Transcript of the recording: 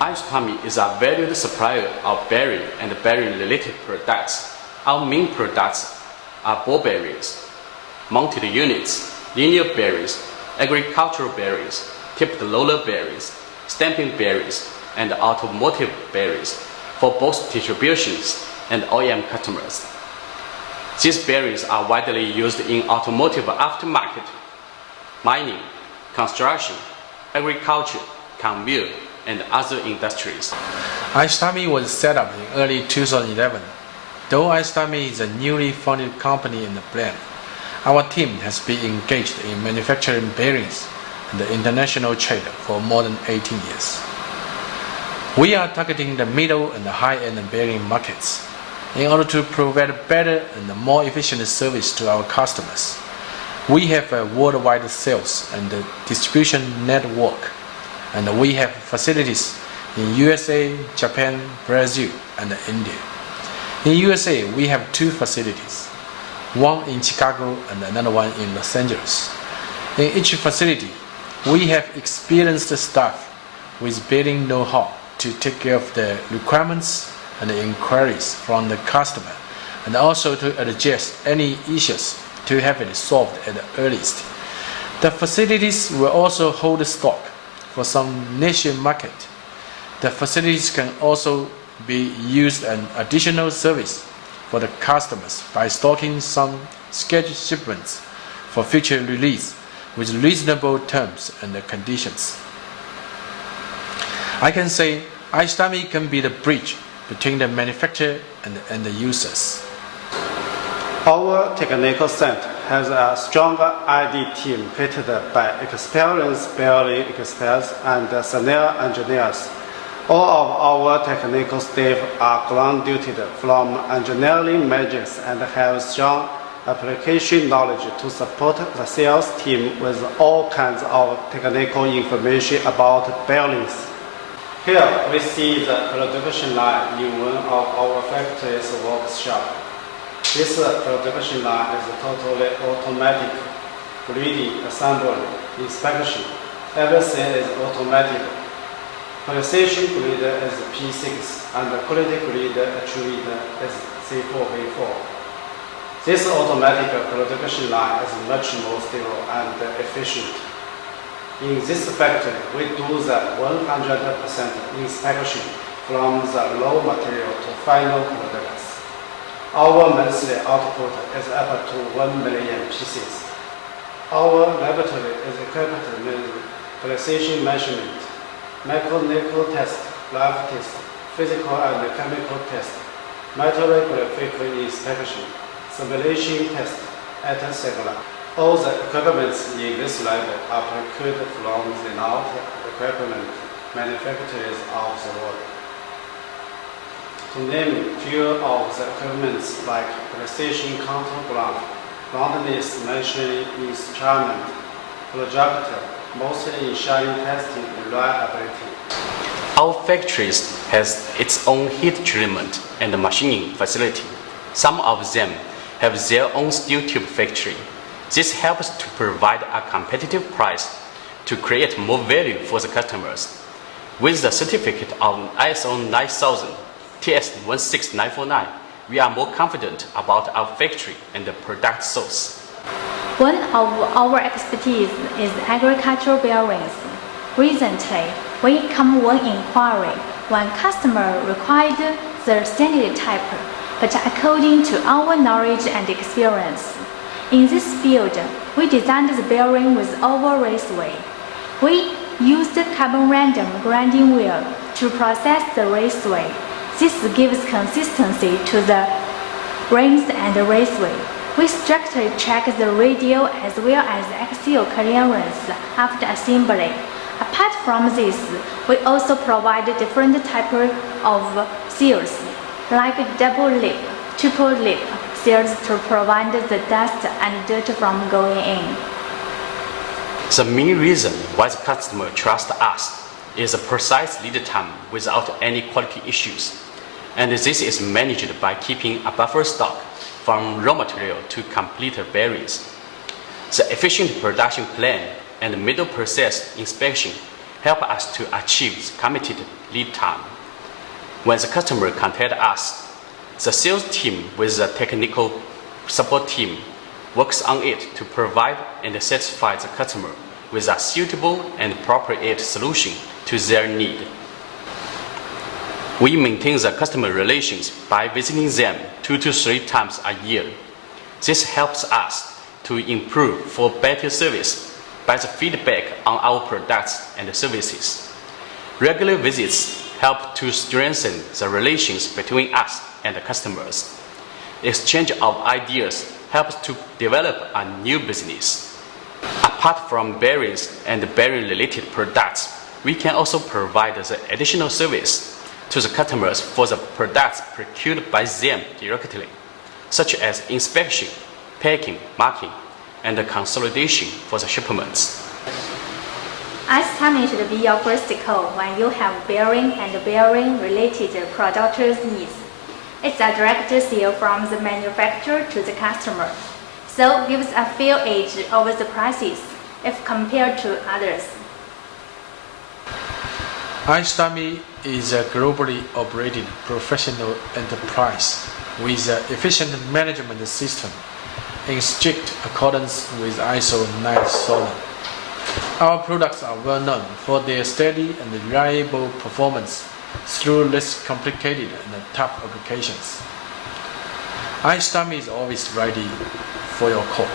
ISUTAMI is a valued supplier of berry and berry-related products. Our main products are ball berries, mounted units, linear berries, agricultural berries, tipped roller berries, stamping berries, and automotive berries for both distributions and OEM customers. These berries are widely used in automotive aftermarket, mining, construction, agriculture, conveyor, and other industries. ISUTAMI was set up in early 2011. Though ISUTAMI is a newly founded company and brand, our team has been engaged in manufacturing bearings and international trade for more than 18 years. We are targeting the middle and high-end bearing markets in order to provide better and more efficient service to our customers. We have a worldwide sales and distribution network, and we have facilities in USA, Japan, Brazil, and India. In USA, we have 2 facilities, one in Chicago and another one in Los Angeles. In each facility, we have experienced staff with bearing know-how to take care of the requirements and the inquiries from the customer, and also to address any issues to have it solved at the earliest. The facilities will also hold stock for some niche market. The facilities can also be used as an additional service for the customers by stocking some scheduled shipments for future release with reasonable terms and conditions. I can say ISUTAMI can be the bridge between the manufacturer and the users. Our technical center has a strong R&D team headed by experienced bearing experts and senior engineers. All of our technical staff are ground-duted from engineering majors and have strong application knowledge to support the sales team with all kinds of technical information about bearings. Here we see the production line in one of our factory's workshop. This production line is totally automatic, grading, assembly, inspection. Everything is automatic. Precision grade is P6 and quality grade attribute is C4V4. This automatic production line is much more stable and efficient. In this factory, we do the 100% inspection from the raw material to final products. Our monthly output is up to 1 million pieces. Our laboratory is equipped with precision measurement, mechanical test, life test, physical and chemical test, meteorographic inspection, simulation test, etc. All the equipments in this lab are procured from the renowned equipment manufacturers of the world. To name few of the equipments like precision countergraph, roundness measuring instrument, projector, mostly ensuring testing reliability. Our factories has its own heat treatment and machining facility. Some of them have their own steel tube factory. This helps to provide a competitive price to create more value for the customers. With the certificate of ISO 9000 TS16949, we are more confident about our factory and the product source. One of our expertise is agricultural bearings. Recently, we come one inquiry when customer required the standard type, but according to our knowledge and experience. In this field, we designed the bearing with oval raceway. We used carbon random grinding wheel to process the raceway. This gives consistency to the rings and the raceway. We strictly check the radial as well as axial clearance after assembly. Apart from this, we also provide different types of seals, like double lip, triple lip seals to prevent the dust and dirt from going in. The main reason why the customer trusts us is a precise lead time without any quality issues. And this is managed by keeping a buffer stock from raw material to complete bearings. The efficient production plan and middle process inspection help us to achieve committed lead time. When the customer contacts us, the sales team with the technical support team works on it to provide and satisfy the customer with a suitable and appropriate solution to their need. We maintain the customer relations by visiting them 2 to 3 times a year. This helps us to improve for better service by the feedback on our products and services. Regular visits help to strengthen the relations between us and the customers. Exchange of ideas helps to develop a new business. Apart from bearings and bearing-related products, we can also provide the additional service to the customers for the products procured by them directly, such as inspection, packing, marking, and consolidation for the shipments. ISUTAMI should be your first call when you have bearing and bearing-related product needs. It's a direct sale from the manufacturer to the customer, so gives a fair edge over the prices if compared to others. ISUTAMI is a globally operated professional enterprise with an efficient management system in strict accordance with ISO 9000. Our products are well known for their steady and reliable performance through less complicated and tough applications. ISUTAMI is always ready for your call.